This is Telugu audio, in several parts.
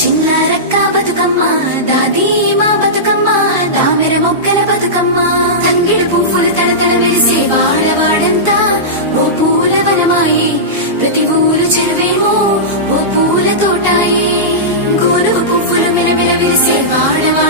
చిన్న రక్క బతుకమ్మ దాది మా బతుకమ్మ దామెర మొక్కల బతుకమ్మ. తంగిడి పువ్వులు తడతడ మెరిసే వాడవాడంతా ఓ పూల వనమాయే ప్రతి ఊరు చెరువేమో ఓ పూల తోటాయే. గోరు పువ్వులు మెరమెర విరిసే వాడవాడ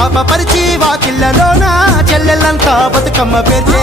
పాప పరిచి వాకిళ్ళలోనా చెల్లెళ్ళంతా బతుకమ్మ పేర్చే.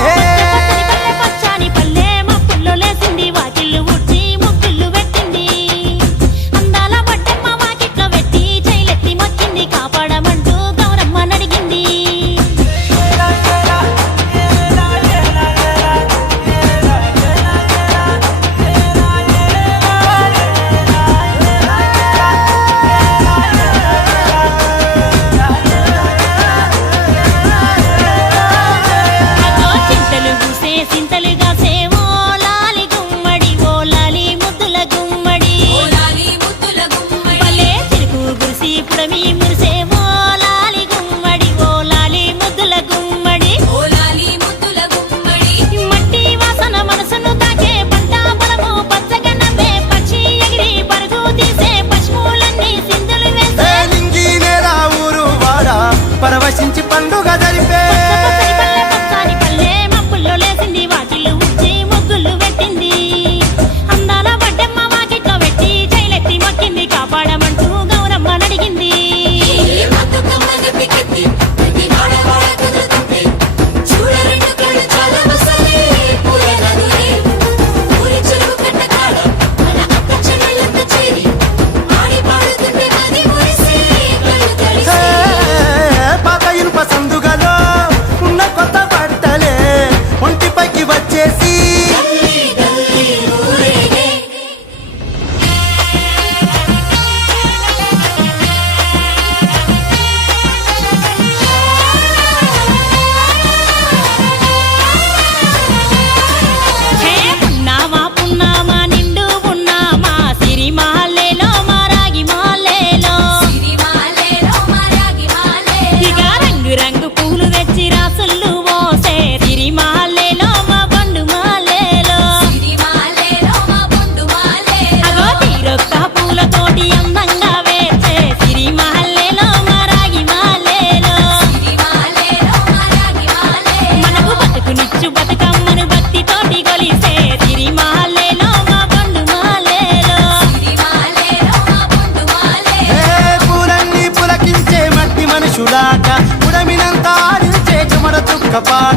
পাঠ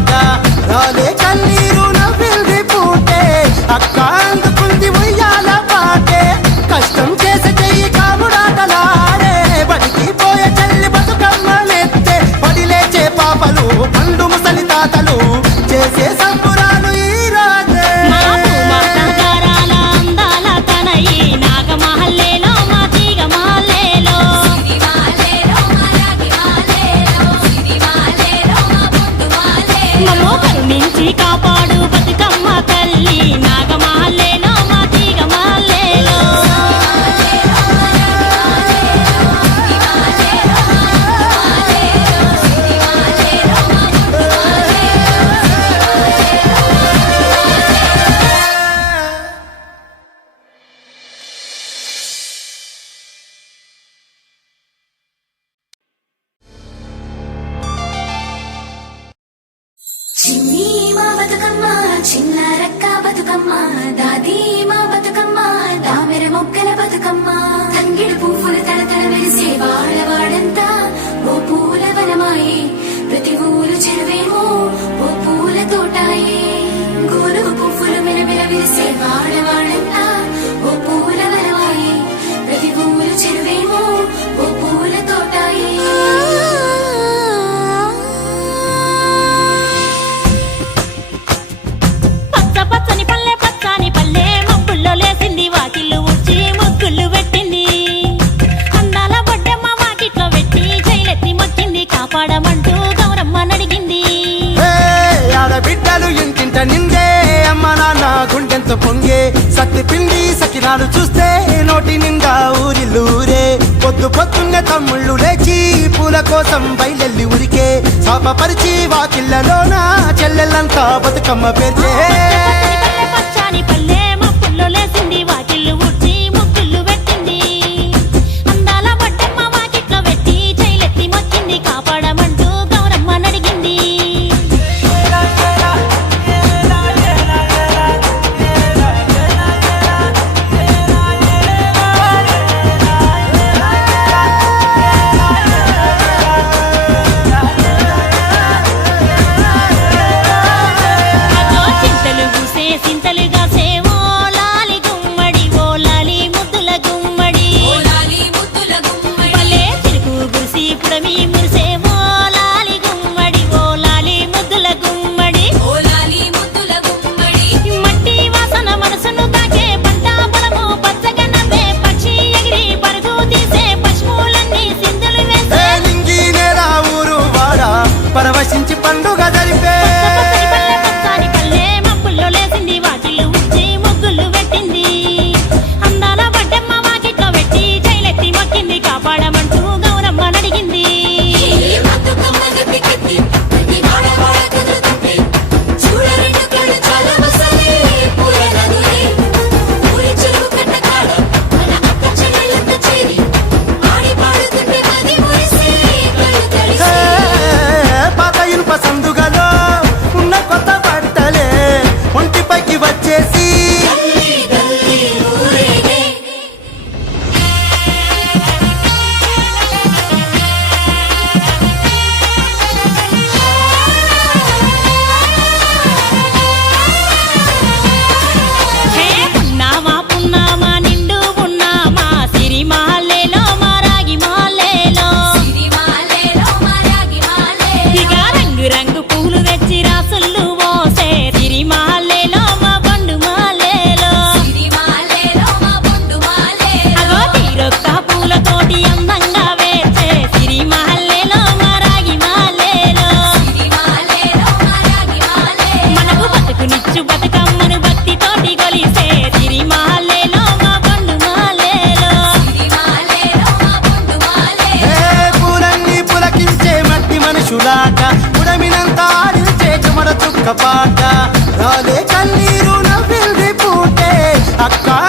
పొంగే సత్తి పిండి సకినాడు చూస్తే నోటి నిండా ఊరిల్లూరే పొద్దు పొద్దున్నే తమ్ముళ్ళు లేచి పూల కోసం బయలెల్లి ఉరికే. శాపపరిచి వాకిళ్ళలోనా చెల్లెళ్ళంతా బతుకమ్మ పేర్చే. I got